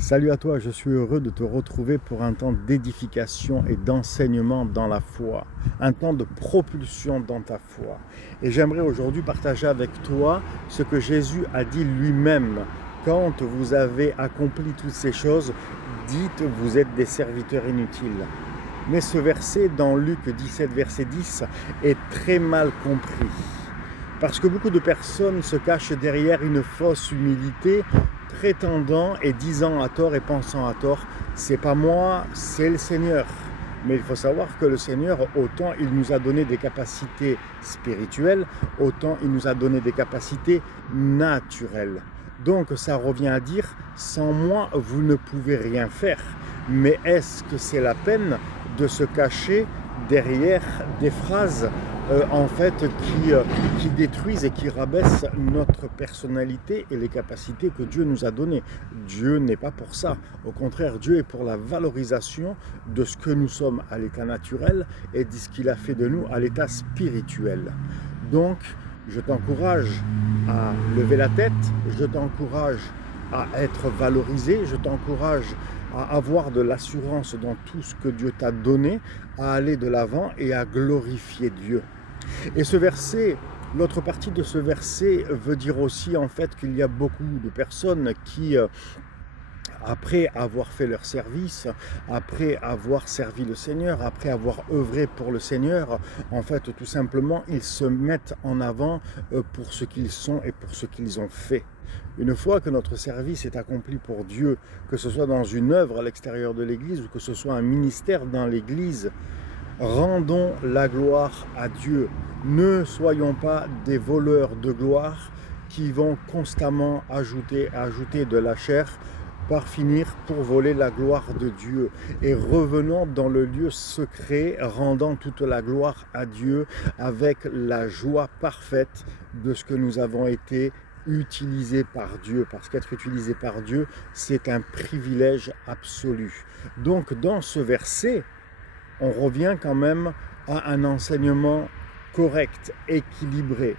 Salut à toi, je suis heureux de te retrouver pour un temps d'édification et d'enseignement dans la foi, un temps de propulsion dans ta foi. Et j'aimerais aujourd'hui partager avec toi ce que Jésus a dit lui-même. Quand vous avez accompli toutes ces choses, dites vous êtes des serviteurs inutiles. Mais ce verset dans Luc 17, verset 10 est très mal compris. Parce que beaucoup de personnes se cachent derrière une fausse humilité, prétendant et disant à tort et pensant à tort, c'est pas moi, c'est le Seigneur. Mais il faut savoir que le Seigneur, autant il nous a donné des capacités spirituelles, autant il nous a donné des capacités naturelles. Donc ça revient à dire, sans moi, vous ne pouvez rien faire. Mais est-ce que c'est la peine de se cacher derrière des phrases qui détruisent et qui rabaissent notre personnalité et les capacités que Dieu nous a données. Dieu n'est pas pour ça. Au contraire, Dieu est pour la valorisation de ce que nous sommes à l'état naturel et de ce qu'il a fait de nous à l'état spirituel. Donc, je t'encourage à lever la tête, je t'encourage à être valorisé, je t'encourage à avoir de l'assurance dans tout ce que Dieu t'a donné, à aller de l'avant et à glorifier Dieu. Et ce verset, l'autre partie de ce verset veut dire aussi en fait qu'il y a beaucoup de personnes qui, après avoir fait leur service, après avoir servi le Seigneur, après avoir œuvré pour le Seigneur, en fait tout simplement ils se mettent en avant pour ce qu'ils sont et pour ce qu'ils ont fait. Une fois que notre service est accompli pour Dieu, que ce soit dans une œuvre à l'extérieur de l'Église ou que ce soit un ministère dans l'Église, rendons la gloire à Dieu. Ne soyons pas des voleurs de gloire qui vont constamment ajouter de la chair par finir pour voler la gloire de Dieu. Et revenons dans le lieu secret, rendant toute la gloire à Dieu avec la joie parfaite de ce que nous avons été utilisé par Dieu, parce qu'être utilisé par Dieu, c'est un privilège absolu. Donc dans ce verset, on revient quand même à un enseignement correct, équilibré.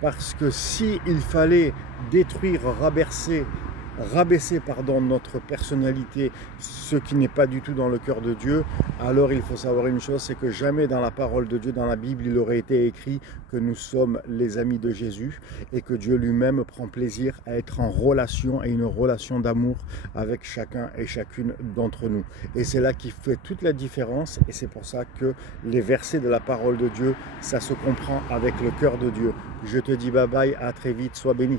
Parce que s'il fallait détruire, rabaisser notre personnalité, ce qui n'est pas du tout dans le cœur de Dieu, alors il faut savoir une chose, c'est que jamais dans la parole de Dieu, dans la Bible, il aurait été écrit que nous sommes les amis de Jésus et que Dieu lui-même prend plaisir à être en relation et une relation d'amour avec chacun et chacune d'entre nous. Et c'est là qui fait toute la différence et c'est pour ça que les versets de la parole de Dieu, ça se comprend avec le cœur de Dieu. Je te dis bye bye, à très vite, sois béni.